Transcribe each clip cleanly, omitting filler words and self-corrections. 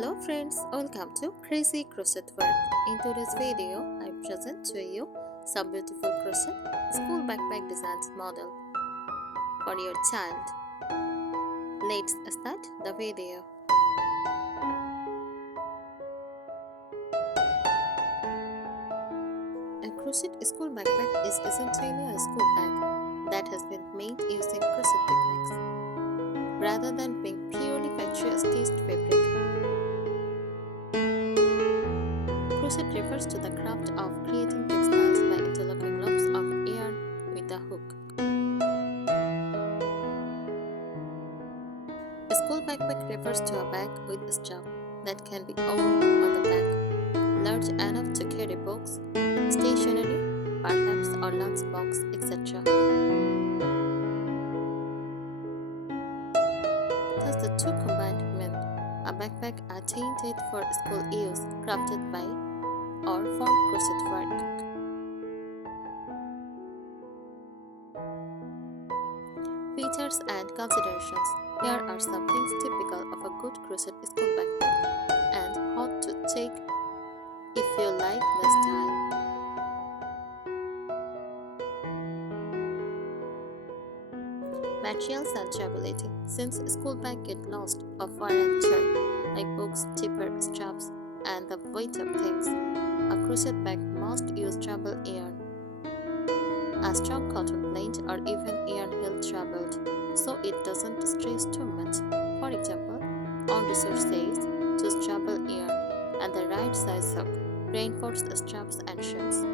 Hello friends, welcome to Crazy Crochet Work. In today's video, I present to you some beautiful crochet school backpack designs model for your child. Let's start the video. A crochet school backpack is essentially a school bag that has been made using crochet techniques rather than being purely factory stitched fabric. Crochet refers to the craft of creating textiles by interlocking loops of yarn with a hook. A school backpack refers to a bag with a strap that can be worn on the back, large enough to carry books, stationery, perhaps or lunchbox, etc. Thus, the two combined mean a backpack intended for school use, crafted by or for crochet work. Features and considerations. Here are some things typical of a good crochet school backpack and how to take if you like the style. Materials and durability. Since school bag get lost of wear and tear, like books, zipper, straps, and the weight of things, a crochet bag must use travel yarn, a strong cotton blend or even yarn hill traveled, so it doesn't stress too much. For example, on resource says choose travel yarn and the right size hook, reinforced straps and shims.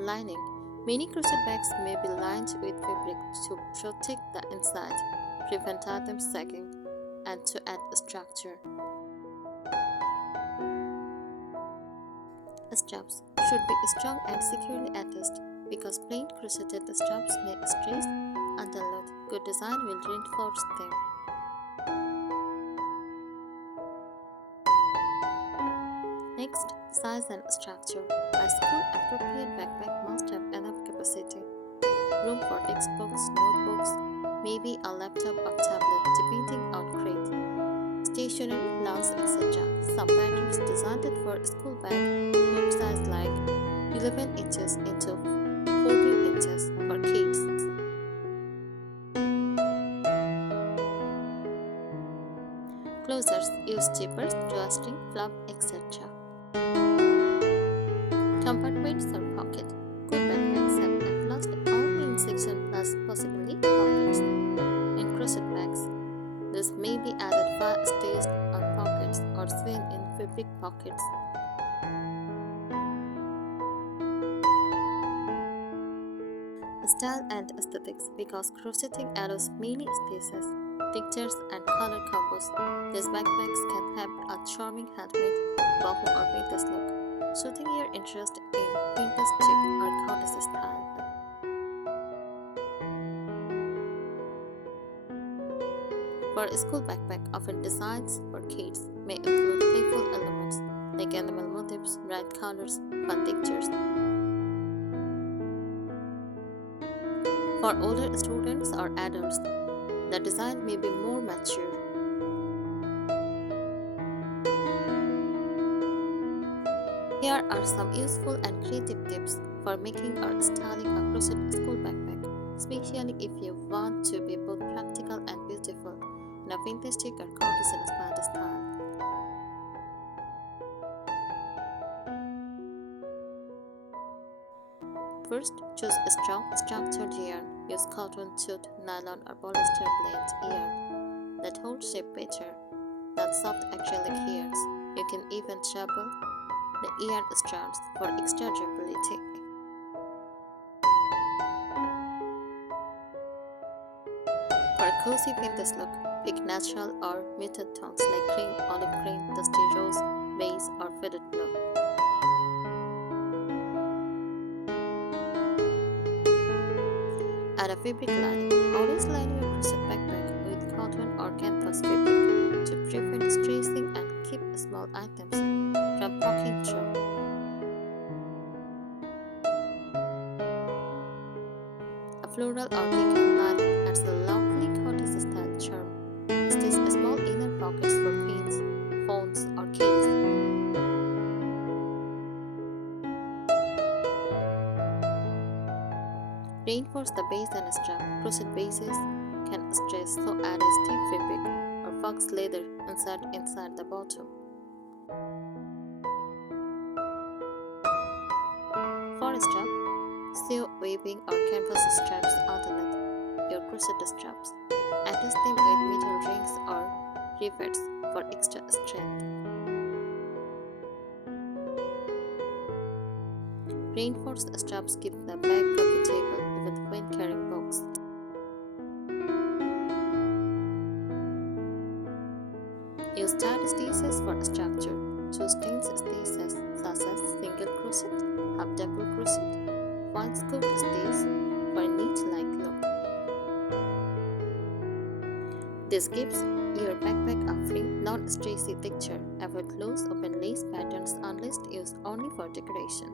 Lining. Many crochet bags may be lined with fabric to protect the inside, prevent items sagging, and to add structure. Straps should be strong and securely attached because plain crocheted straps may stress under load. Good design will reinforce them. Next, size and structure. A school-appropriate backpack must have enough capacity. Room for textbooks, notebooks, maybe a laptop or tablet depending on grade. Stationery, lunch, etc. Some patterns designed for school bag look size like 11 inches into 14 inches for kids. Closures use zippers, drawstring, flap, etc. Compartments or pocket. Good backpacks have enclosed only in section plus possibly pockets. In crochet bags, this may be added via stitched on pockets or sewn in fabric pockets. Style and aesthetics. Because crocheting allows many spaces, textures and color combos, these backpacks can have a charming handmade, boho or vintage look, suiting your interest in vintage chic or goddess style. For a school backpack, often designs for kids may include playful elements like animal motifs, bright colors, fun textures. For older students or adults, the design may be more mature. Here are some useful and creative tips for making or styling a crochet school backpack, especially if you want to be both practical and beautiful in a vintage chic or courtesan-inspired style. First, choose a strong, structured yarn. Use cotton, jute, nylon, or polyester blend yarn that holds shape better than soft acrylic yarns. You can even treble the yarn strands for extra durability. For a cozy vintage look, pick natural or muted tones like cream, olive green, dusty rose, beige, or faded blue. Add a fabric lining. Always line your crochet backpack with cotton or canvas fabric to prevent stressing and keep small items from poking through. A floral or pink lining adds a lovely tortoise style charm. Stitch small inner pockets for pins, phones, or keys. Reinforce the base and strap. Crochet bases can stretch, so add a stiff fabric or fox leather inside the bottom. For a strap, sew weaving or canvas straps underneath your crochet straps. Attach them with metal rings or rivets for extra strength. Reinforced straps keep the bag comfortable even when carrying books. Use tied stitches for structure. Choose stitches such as single crochet, half double crochet, one scoop stitch for a neat-like look. This gives your backpack a free, non-stressy texture. Avoid loose, open lace patterns unless used only for decoration.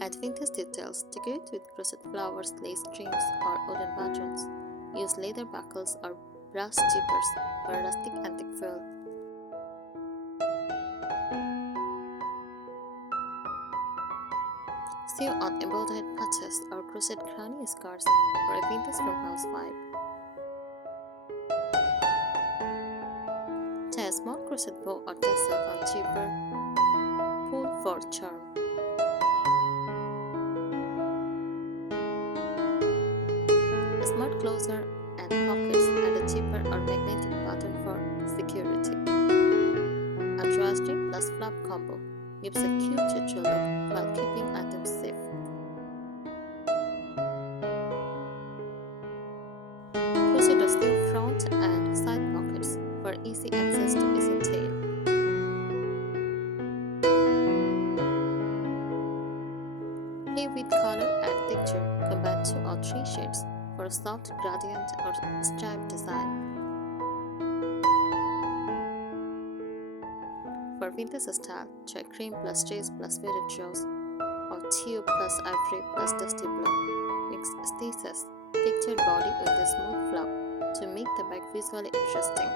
Add vintage details. Decorate with crochet flowers, lace trims, or wooden buttons. Use leather buckles or brass zippers for a rustic antique feel. Sew on embroidered patches or crochet granny scarves for a vintage farmhouse vibe. Tie a small crochet bow or tassel on cheaper pull for charm. A smart closer and pockets and a zipper or magnetic button for security. A drawstring plus flap combo gives a cute retro look while keeping items safe. Crochet the steel front and side pockets for easy access to easy tail. Play with color and texture. Combine 2 or 3 shades for a soft gradient or stripe design. For vintage style, try cream plus strays plus faded rose or teal plus ivory plus dusty blue. Mix stitches, textured body with a smooth flap to make the bag visually interesting.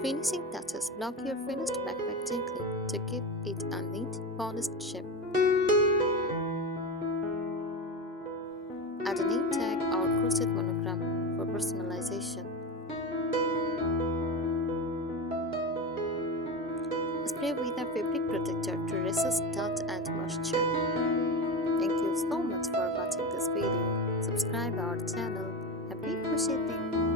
Finishing touches. Block your finished backpack gently to give it a neat, polished shape. Add a name tag or crochet monogram for personalization. Spray with a fabric protector to resist dirt and moisture. Thank you so much for watching this video. Subscribe our channel. Happy crocheting!